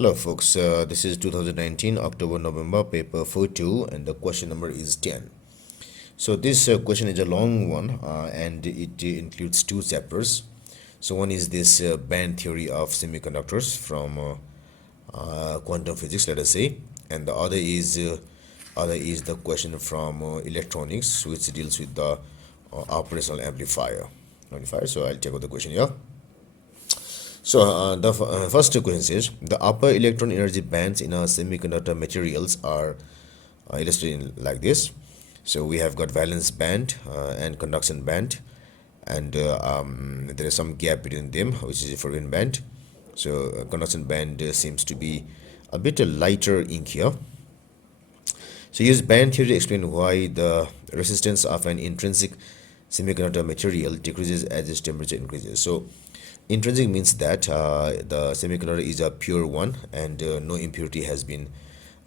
Hello folks, this is 2019 October-November paper 42 and the question number is 10. So this question is a long one and it includes two chapters. So one is this band theory of semiconductors from quantum physics, let us say, and the other is the question from electronics, which deals with the operational amplifier. So I'll check out the question here. So the first question says the upper electron energy bands in our semiconductor materials are illustrated like this. So we have got valence band and conduction band, and there is some gap between them, which is a forbidden band. So conduction band seems to be a bit lighter ink here. So use band theory to explain why the resistance of an intrinsic semiconductor material decreases as its temperature increases. So intrinsic means that the semiconductor is a pure one and no impurity has been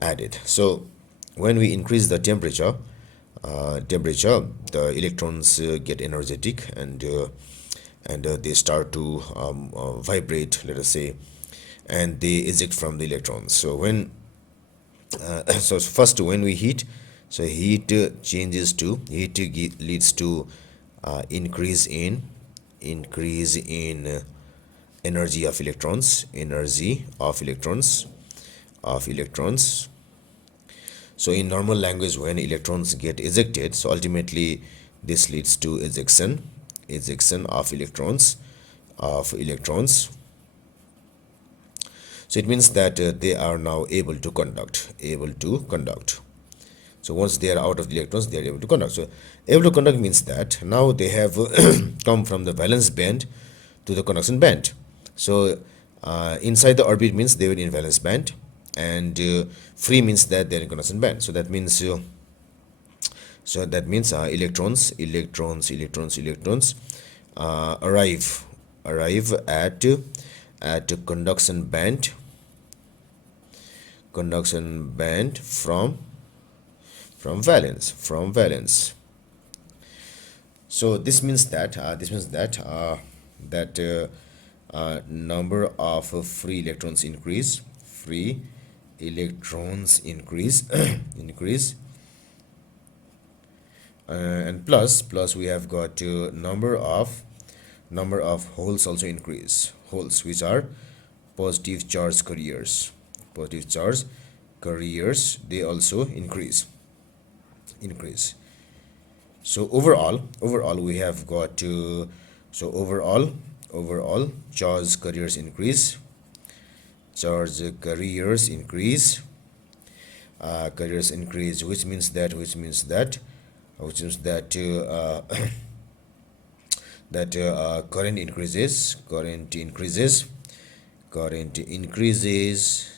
added. So when we increase the temperature, the electrons get energetic and they start to vibrate, let us say, and they eject from the electrons. So when so first when we heat, so heat leads to increase in energy of electrons. So in normal language, when electrons get ejected, so ultimately this leads to ejection of electrons. So it means that they are now able to conduct. So once they are out of the electrons, they are able to conduct. So able to conduct means that now they have come from the valence band to the conduction band. So inside the orbit means they were in valence band, and free means that they're in conduction band. So that means electrons arrive at conduction band from valence. So this means that number of free electrons increase and plus we have got number of holes also increase, holes which are positive charge carriers, they also increase. So overall we have got overall charge carriers increase, which means that current increases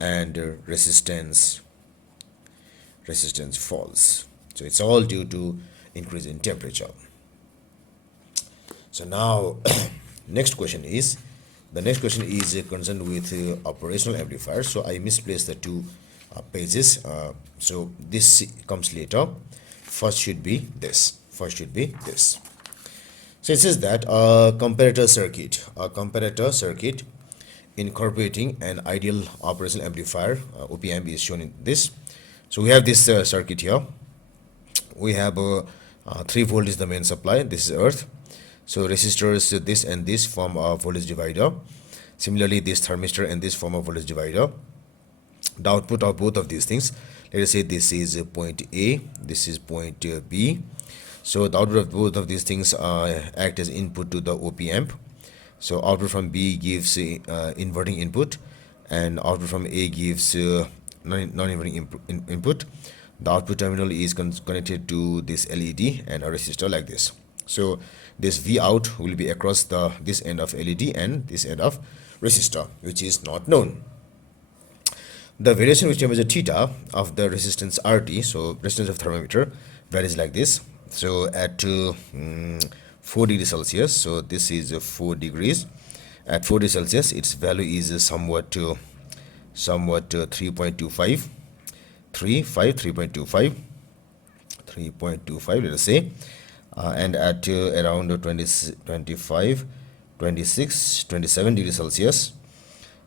and resistance falls. So it's all due to increase in temperature. So now next question is concerned with operational amplifiers. So I misplaced the two pages, so this comes later. First should be this. So it says that a comparator circuit incorporating an ideal operational amplifier, op-amp, is shown in this. So we have this circuit here. We have 3 volt is the main supply. This is earth. So resistors, this and this, form a voltage divider. Similarly, this thermistor and this form a voltage divider. The output of both of these things, let us say this is point A, this is point B. So the output of both of these things act as input to the op-amp. So output from B gives inverting input, and output from A gives non-inverting input. The output terminal is connected to this LED and a resistor like this. So this V out will be across this end of LED and this end of resistor, which is not known. The variation with temperature theta of the resistance RT, so resistance of thermometer, varies like this. So at 4 degrees Celsius, so this is 4 degrees. At 4 degrees Celsius, its value is somewhat 3.25, let us say. And at around 25, 26, 27 degrees Celsius,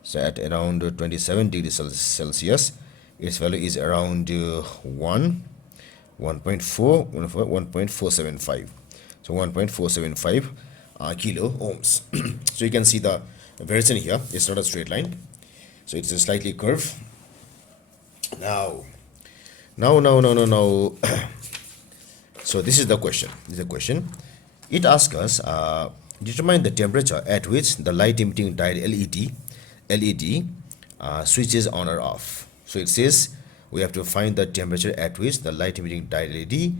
So at around 27 degrees Celsius, its value is around 1.475. So 1.475 kilo ohms. So you can see the variation here. It's not a straight line, so it's a slightly curved. Now. So this is the question. It asks us determine the temperature at which the light emitting diode LED switches on or off. So it says we have to find the temperature at which the light emitting diode LED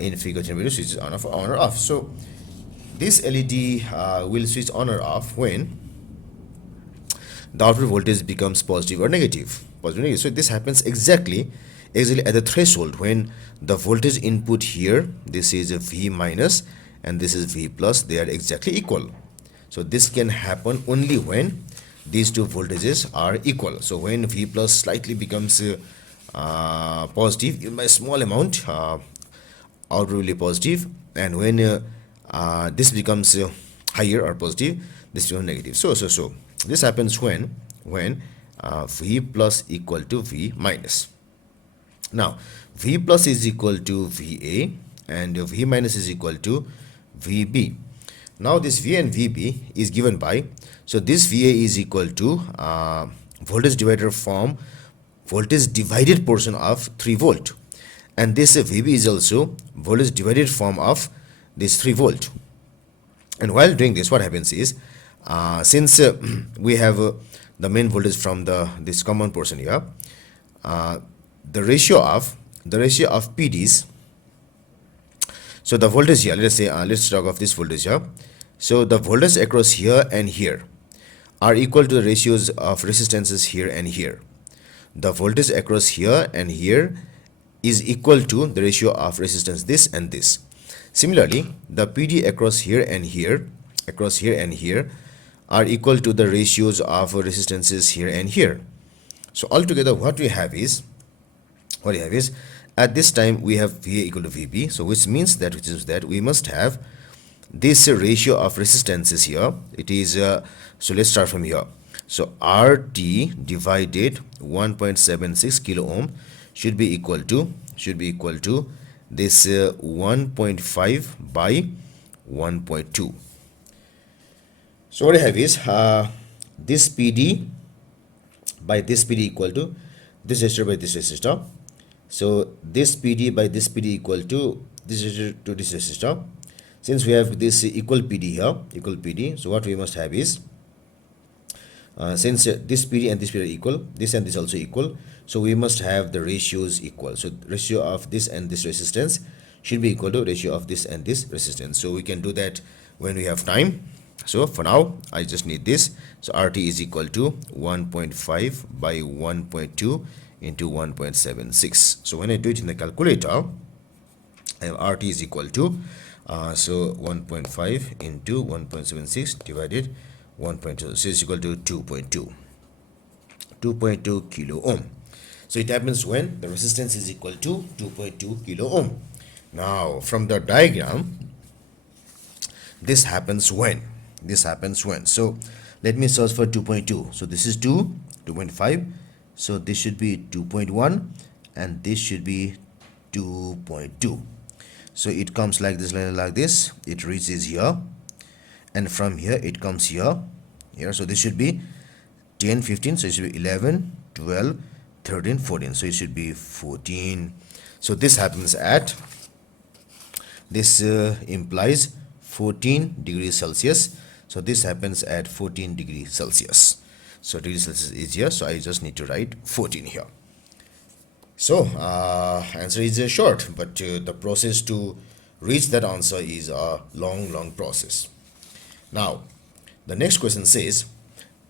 in figure 10 switches on or off. So this LED will switch on or off when the output voltage becomes positive or negative. So this happens exactly at the threshold when the voltage input here, this is a V minus and this is V plus, they are exactly equal. So this can happen only when these two voltages are equal. So when V plus slightly becomes positive, even by a small amount, output will be positive, and when this becomes higher or positive, this becomes negative. So this happens when V plus equal to V minus. Now V plus is equal to VA and V minus is equal to VB. Now this V and VB is given by, so this VA is equal to voltage divider from voltage divided portion of 3 volt, and this VB is also voltage divided form of this 3 volt. And while doing this, what happens is since we have the main voltage from this common portion here, the ratio of PDs. So the voltage here, let's say let's talk of this voltage here. So the voltage across here and here are equal to the ratios of resistances here and here. The voltage across here and here is equal to the ratio of resistance this and this. Similarly, the PD across here and here are equal to the ratios of resistances here and here. So altogether what we have is at this time we have VA equal to VB, so which means that we must have this ratio of resistances here. It is so let's start from here. So RT divided 1.76 kilo ohm should be equal to this 1.5 by 1.2. So what I have is this PD by this PD equal to this resistor by this resistor. So this PD by this PD equal to this resistor to this resistor. Since we have this equal PD here, so what we must have is since this PD and this PD are equal, this and this also equal, so we must have the ratios equal. So ratio of this and this resistance should be equal to ratio of this and this resistance. So we can do that when we have time. So for now I just need this. So RT is equal to 1.5 by 1.2 into 1.76. So when I do it in the calculator, I have RT is equal to so 1.5 into 1.76 divided 1.2, so it's equal to 2.2 kilo ohm. So it happens when the resistance is equal to 2.2 kilo ohm. Now from the diagram, this happens when so let me search for 2.2. so this is 2.5, so this should be 2.1 and this should be 2.2. so it comes like this, like this, it reaches here, and from here it comes here. So this should be 10, 15, so it should be 11, 12, 13, 14, so it should be 14. So this happens at this implies 14 degrees Celsius. So this happens at 14 degrees Celsius. So degrees Celsius is here, so I just need to write 14 here. So answer is short, but the process to reach that answer is a long process. Now the next question says,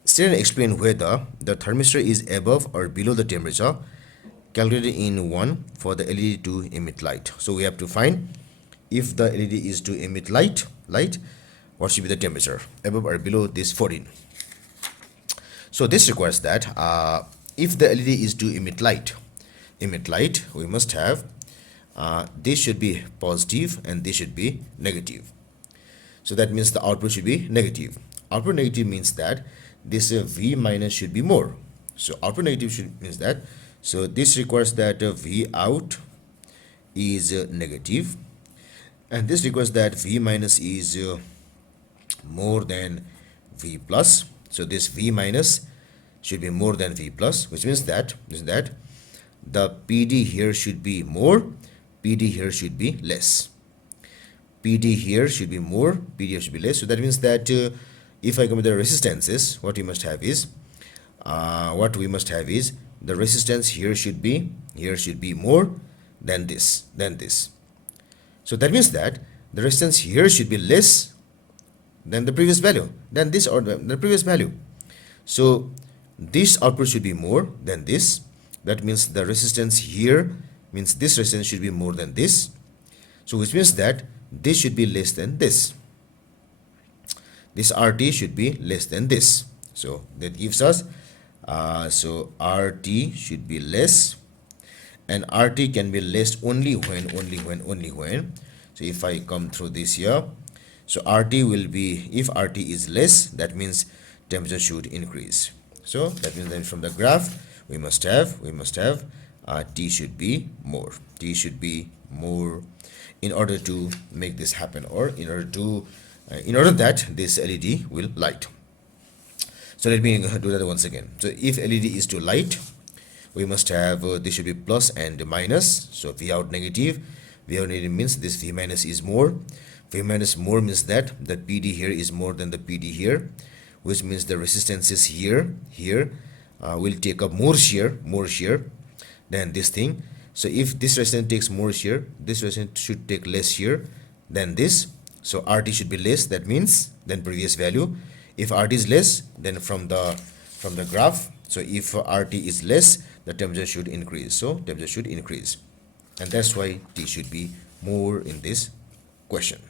state and explain whether the thermistor is above or below the temperature calculated in 1 for the LED to emit light. So we have to find if the LED is to emit light, what should be the temperature, above or below this 14. So this requires that if the LED is to emit light, we must have this should be positive and this should be negative. So that means the output should be negative. output negative means that this V minus should be more. So output negative means that, so this requires that V out is negative, and this requires that V minus is more than V plus. So this V minus should be more than V plus, which means that the PD here should be more, PD here should be less. PD here should be more, PD here should be less. So that means that if I compare the resistances, what we must have is the resistance here should be more than this. So that means that the resistance here should be less than the previous value, than this or the previous value. So this output should be more than this. That means the resistance here means this resistance should be more than this. So which means that this should be less than this. This RT should be less than this. So that gives us, so RT should be less, and RT can be less only when. So if I come through this here, so RT will be, if RT is less, that means temperature should increase. So that means then from the graph we must have T should be more. T should be more in order to make this happen, or in order that this LED will light. So let me do that once again. So if LED is to light, we must have this should be plus and minus. So V out negative, V out negative means this V minus is more. V minus more means that the PD here is more than the PD here, which means the resistances here will take up more shear than this thing. So if this resistance takes more shear, this resistance should take less shear than this. So RT should be less, that means than previous value. If RT is less, then from the graph, so if RT is less, the temperature should increase. So temperature should increase, and that's why T should be more in this question.